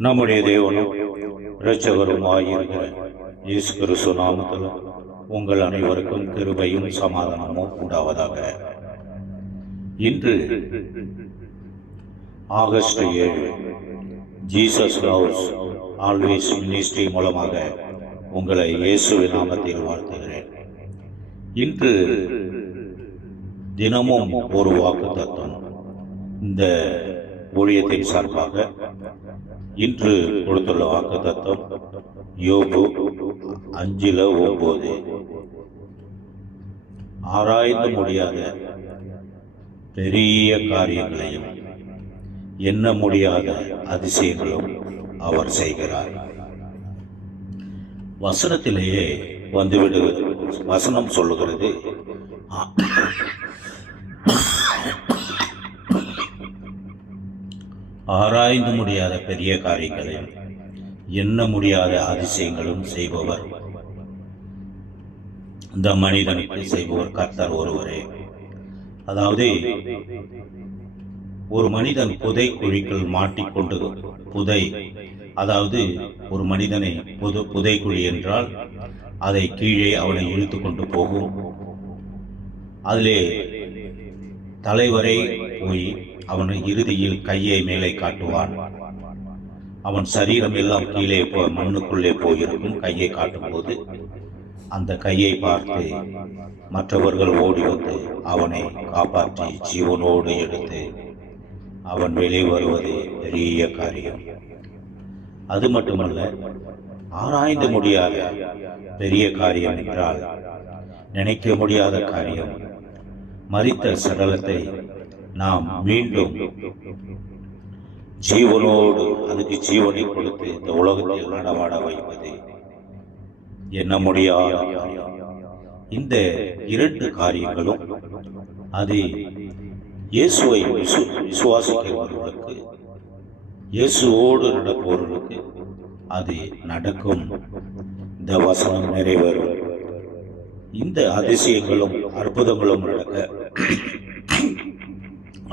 நம்முடைய தேவனும் இரட்சகருமாயிருக்கிற இயேசு கிறிஸ்து நாமத்தில் உங்கள் அனைவருக்கும் கிருபையும் சமாதானமும் உண்டாவதாக. இன்று August 7 Jesus loves always ministry மூலமாக உங்களை இயேசுவின் நாமத்தில் வாழ்த்துகிறேன். இன்று தினமும் ஒரு வாக்குத்தத்தம் இந்த ஊழியத்தின் சார்பாக இன்று கொடுத்துள்ள வாக்குத்தத்தம் யோபு 5:9. ஆராய்ந்து முடியாத பெரிய காரியங்களையும் எண்ண முடியாத அதிசயங்களும் அவர் செய்கிறார். வசனத்திலேயே வந்துவிடுவது. வசனம் சொல்லுகிறது, ஆராய்ந்து முடியாத பெரிய காரியங்களையும் எண்ண முடியாத அதிசயங்களும் செய்பவர் இந்த மனிதனுக்கு செய்பவர் கர்த்தர் ஒருவரே. அதாவது ஒரு மனிதன் புதை குழிக்குள் மாட்டிக்கொண்டு அதாவது ஒரு மனிதனை புதை குழி என்றால் அதை கீழே அவனை இழுத்து கொண்டு போகும். அதிலே தலைவரை போய் அவன் இறுதியில் கையை மேலே காட்டுவான். அவன் சரீரம் எல்லாம் கீழே மண்ணுக்குள்ளே போயிருக்கும். கையை காட்டும் போது அந்த கையை பார்த்து மற்றவர்கள் ஓடி வந்து அவனை காப்பாற்றி ஜீவனோடு எடுத்து அவன் வெளியே வருவது பெரிய காரியம். அது மட்டுமல்ல, ஆராய்ந்து முடியாத பெரிய காரியம் என்றால் நினைக்க முடியாத காரியம். மரித்த சடலத்தை நாம் மீண்டும் ஜீவனோடு அதுக்கு ஜீவனை கொடுத்து இந்த உலகத்தில் நடமாட வைப்பது எண்ண முடியாத காரியம். இந்த 2 காரியங்களும் அது இயேசுவை விசுவாசிக்கிறவர்களுக்கு, இயேசுவோடு நடப்பவர்களுக்கு அது நடக்கும். இந்த வசனம் நிறைவேறும். இந்த அதிசயங்களும் அற்புதங்களும் நடக்க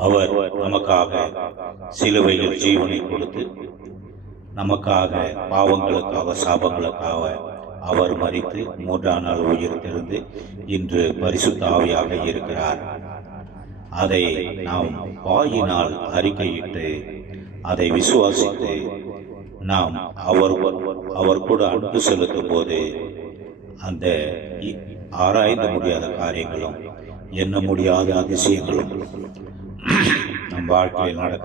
அவர் நமக்காக சிலுவையில் ஜீவனை கொடுத்து நமக்காக பாவங்களுக்காக சாபங்களுக்காக அவர் மரித்து 3ஆம் நாள் உயிர்த்தெழுந்து இன்று பரிசுத்த ஆவியாக இருக்கிறார். அதை நாம் வாயினால் அறிக்கையிட்டு அதை விசுவாசித்து நாம் அவர் கூட அன்பு செலுத்தும் போது அந்த ஆராய்ந்து முடியாத காரியங்களும் எண்ண முடியாத அதிசயங்களும் நம் வாழ்க்கையில் நடக்க